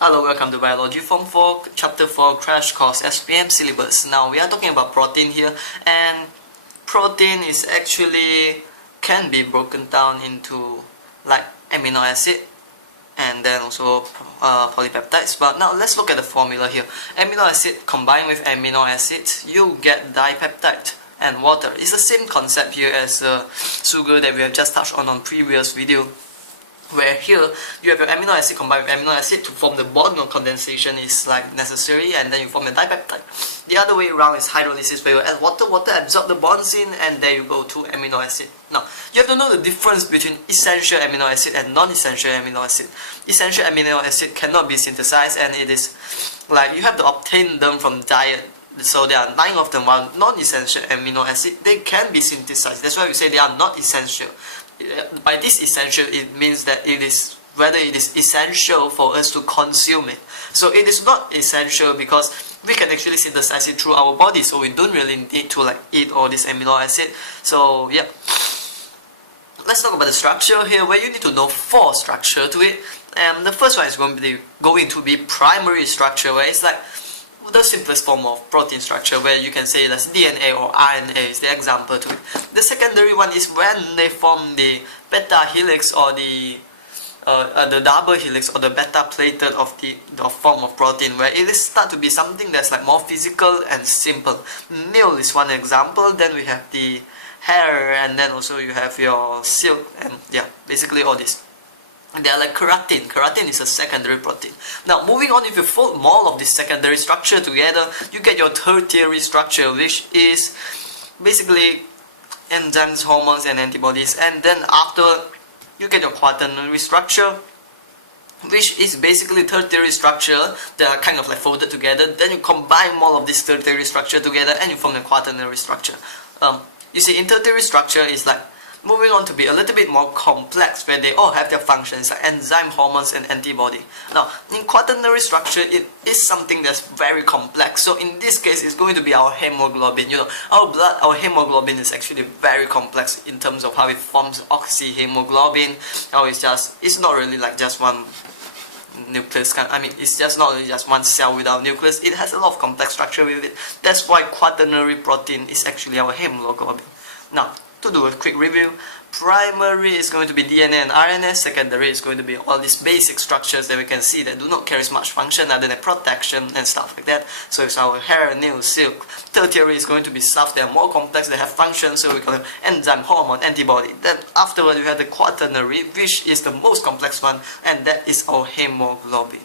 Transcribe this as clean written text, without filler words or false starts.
Hello, welcome to Biology Form 4, Chapter 4, Crash Course SPM Syllabus. Now we are talking about protein here, and protein is actually can be broken down into like amino acid and then also polypeptides. But now let's look at the formula here. Amino acid combined with amino acids, you get dipeptide and water. It's the same concept here as sugar that we have just touched on previous video, where here you have your amino acid combined with amino acid to form the bond, or condensation is like necessary, and then you form the dipeptide. The other way around is hydrolysis, where you add water absorb the bonds in, and there you go to amino acid. Now you have to know the difference between essential amino acid and non-essential amino acid. Essential amino acid cannot be synthesized, and it is like you have to obtain them from diet. So there are 9 of them, while non-essential amino acid, they can be synthesized. That's why we say they are not essential. By this essential, it means that it is whether it is essential for us to consume it. So it is not essential because we can actually synthesize it through our body, so we don't really need to like eat all this amino acid. So yeah, let's talk about the structure here, where you need to know 4 structure to it. And the first one is going to be primary structure, where it's like the simplest form of protein structure, where you can say that's DNA or RNA is the example to it. The secondary one is when they form the beta helix or the double helix or the beta plated of the form of protein, where it is start to be something that's like more physical and simple. Nail is one example. Then we have the hair, and then also you have your silk, and yeah, basically all this. They are like keratin. Keratin is a secondary protein. Now moving on, if you fold more of this secondary structure together, you get your tertiary structure, which is basically enzymes, hormones and antibodies. And then after, you get your quaternary structure, which is basically tertiary structure that are kind of like folded together. Then you combine more of this tertiary structure together and you form the quaternary structure. You see, in tertiary structure is like moving on to be a little bit more complex, where they all have their functions like enzyme, hormones and antibody. Now in quaternary structure, it is something that's very complex. So in this case, it's going to be our hemoglobin. You know, our blood, our hemoglobin is actually very complex in terms of how it forms oxyhemoglobin. How it's not really like just one nucleus. I mean, it's just not really just one cell without nucleus. It has a lot of complex structure with it. That's why quaternary protein is actually our hemoglobin. Now, to do a quick review, primary is going to be DNA and RNA, secondary is going to be all these basic structures that we can see that do not carry much function other than protection and stuff like that. So it's our hair, nails, silk. Tertiary is going to be stuff that are more complex, that have functions, so we call them enzyme, hormone, antibody. Then afterward we have the quaternary, which is the most complex one, and that is our hemoglobin.